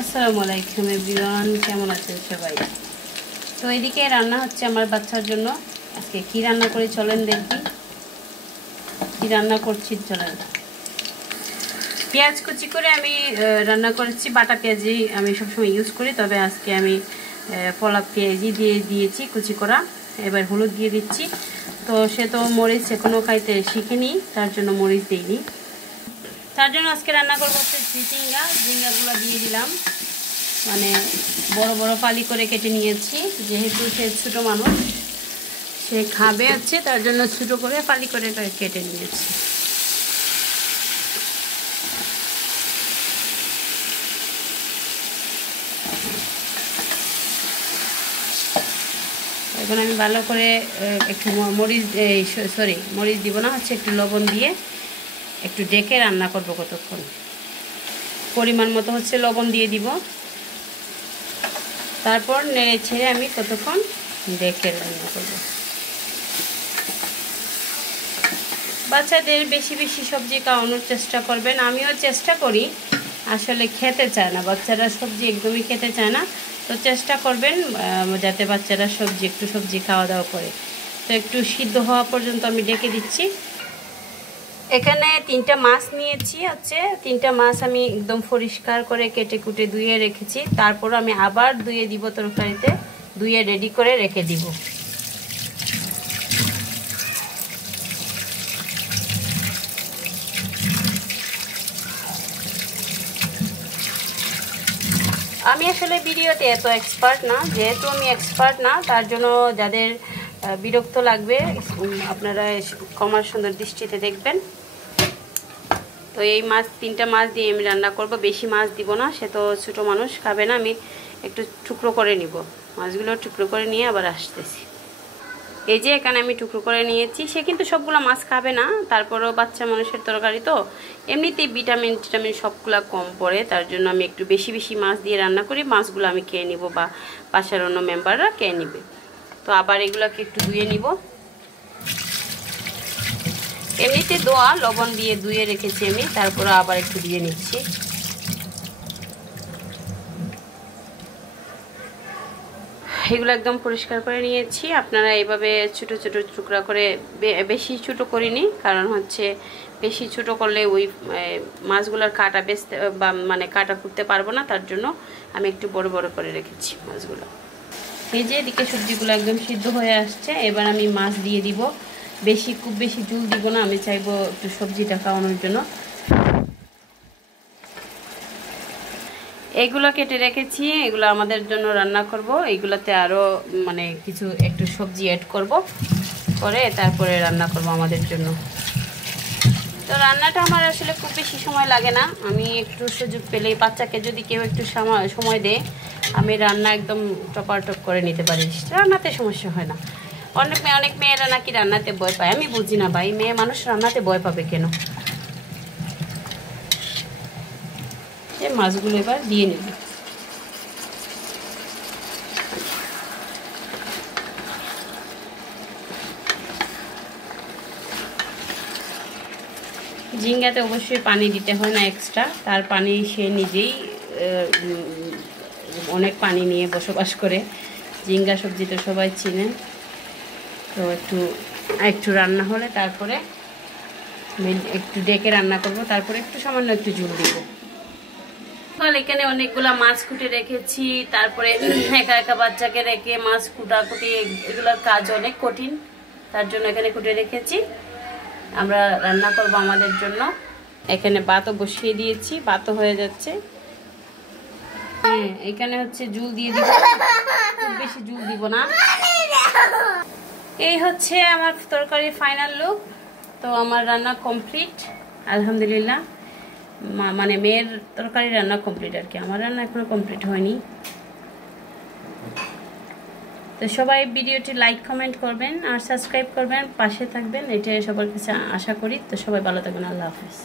আসসালামু আলাইকুম এভরিওয়ান, কেমন আছেন সবাই? তো এদিকে রান্না হচ্ছে আমার বাচ্চার জন্য। আজকে কি রান্না করে চলেন দেখি কি রান্না করছি। চলেন, পেঁয়াজ কুচি করে আমি রান্না করেছি। বাটা পেঁয়াজই আমি সবসময় ইউজ করি, তবে আজকে আমি পলা পেঁয়াজই দিয়েছি কুচি করা। এবার হলুদ দিয়ে দিচ্ছি। তো সে তো মরিচ এখনো খাইতে শিখিনি, তার জন্য মরিচ দিইনি। তার জন্য আজকে রান্না করবো হচ্ছে ঝিঙ্গাগুলো দিয়ে দিলাম। মানে বড় বড় ফালি করে কেটে নিয়েছি, যেহেতু সে ছোট মানুষ, সে খাবে হচ্ছে, তার জন্য ছোট করে ফালি করে কেটে নিয়েছি। এখন আমি ভালো করে একটু মরিচ দিব না, হচ্ছে একটু লবণ দিয়ে একটু ডেকে রান্না করব কতক্ষণ। পরিমাণ মতো হচ্ছে লবণ দিয়ে দিব, তারপর নেড়ে ছেড়ে আমি কতক্ষণ ডেকে রান্না করব। বাচ্চাদের বেশি বেশি সবজি খাওয়ানোর চেষ্টা করবেন। আমিও চেষ্টা করি, আসলে খেতে চায় না বাচ্চারা, সবজি একদমই খেতে চায় না। তো চেষ্টা করবেন যাতে বাচ্চারা একটু সবজি খাওয়া দাওয়া করে। তো একটু সিদ্ধ হওয়া পর্যন্ত আমি ডেকে দিচ্ছি। এখানে 3টা মাছ নিয়েছি, হচ্ছে 3টা মাছ আমি একদম পরিষ্কার করে কেটে কুটে ধুয়ে রেখেছি। তারপর আমি আবার ধুয়ে দিব, তরকারিতে ধুয়ে রেডি করে রেখে দিব। আমি আসলে ভিডিওতে এত এক্সপার্ট না, যেহেতু আমি এক্সপার্ট না, তার জন্য যাদের বিরক্ত লাগবে আপনারা ক্ষমার সুন্দর দৃষ্টিতে দেখবেন। তো এই 3টা মাছ দিয়ে আমি রান্না করব, বেশি মাছ দিব না, সে তো ছোটো মানুষ খাবে না। আমি একটু টুকরো করে নিব, মাছগুলো টুকরো করে নিয়ে আবার আসতেছি। এই যে এখানে আমি টুকরো করে নিয়েছি। সে কিন্তু সবগুলো মাছ খাবে না, তারপরেও বাচ্চা মানুষের তরকারি তো এমনিতেই ভিটামিন সবগুলা কম পড়ে, তার জন্য আমি একটু বেশি বেশি মাছ দিয়ে রান্না করি। মাছগুলো আমি খেয়ে নিব বা বাসার অন্য মেম্বাররা খেয়ে নিবে। তো আবার এগুলোকে একটু ধুয়ে নিব। এমনিতে লবণ দিয়ে ধুয়ে রেখেছি আমি, তারপরে আবার একটু দিয়ে নিচ্ছি। এগুলো একদম পরিষ্কার করে নিয়েছি। আপনারা এইভাবে ছোট ছোট টুকরা করে, বেশি ছোট করিনি, কারণ হচ্ছে বেশি ছোট করলে ওই মাছগুলোর কাটা বেচতে বা মানে কাটা করতে পারবো না, তার জন্য আমি একটু বড় বড় করে রেখেছি মাছগুলো। এই যে এদিকে সবজিগুলো একদম সিদ্ধ হয়ে আসছে, এবার আমি মাছ দিয়ে দিব। খুব বেশি ঝোল দিব না, আমি চাইবো একটু সবজিটা খাওয়ানোর জন্য। এগুলো কেটে রেখেছি, এগুলো আমাদের জন্য রান্না করব। এইগুলোতে আরও মানে একটু সবজি অ্যাড করব, করে তারপরে রান্না করব আমাদের জন্য। তো রান্নাটা আমার আসলে খুব বেশি সময় লাগে না। আমি একটু সুযোগ পেলে, বাচ্চাকে যদি কেউ একটু সময় দেয়, আমি রান্না একদম টপাটপ করে নিতে পারি। রান্নাতে সমস্যা হয় না। অনেক মেয়েরা নাকি রান্নাতে ভয় পায়, আমি বুঝি না ভাই, মেয়ে মানুষ রান্নাতে ভয় পাবে কেন? এই মাছগুলো এবার দিয়ে নেব। ঝিঙ্গাতে অবশ্যই পানি দিতে হয় না এক্সট্রা, তার পানি সে নিজেই অনেক পানি নিয়ে বসবাস করে। ঝিঙ্গা সবজি তো সবাই চিনেন। তো একটু রান্না হলে তারপরে একটু ডেকে রান্না করব, তারপরে একটু সামান্য একটু ঝোল দিব। এখানে অনেকগুলা মাছ কুটে রেখেছি, তারপরে একা একা বাচ্চাকে রেখে মাছ কুটাকুটি এগুলোর কাজ অনেক কঠিন, তার জন্য এখানে কুটে রেখেছি। আমরা রান্না করব আমাদের জন্য। এখানে ভাতও বসিয়ে দিয়েছি, ভাতও হয়ে যাচ্ছে। হ্যাঁ, এখানে হচ্ছে ঝোল দিয়ে দিব, খুব বেশি ঝোল দিব না। এই হচ্ছে আমার তরকারির ফাইনাল লুক। তো আমার রান্না কমপ্লিট আলহামদুলিল্লাহ। মানে মেয়ের তরকারি রান্না কমপ্লিট আর কি, আমার রান্না এখনো কমপ্লিট হয়নি। তো সবাই ভিডিওটি লাইক কমেন্ট করবেন আর সাবস্ক্রাইব করবেন, পাশে থাকবেন, এটাই সবার কাছে আশা করি। তো সবাই ভালো থাকবেন, আল্লাহ হাফেজ।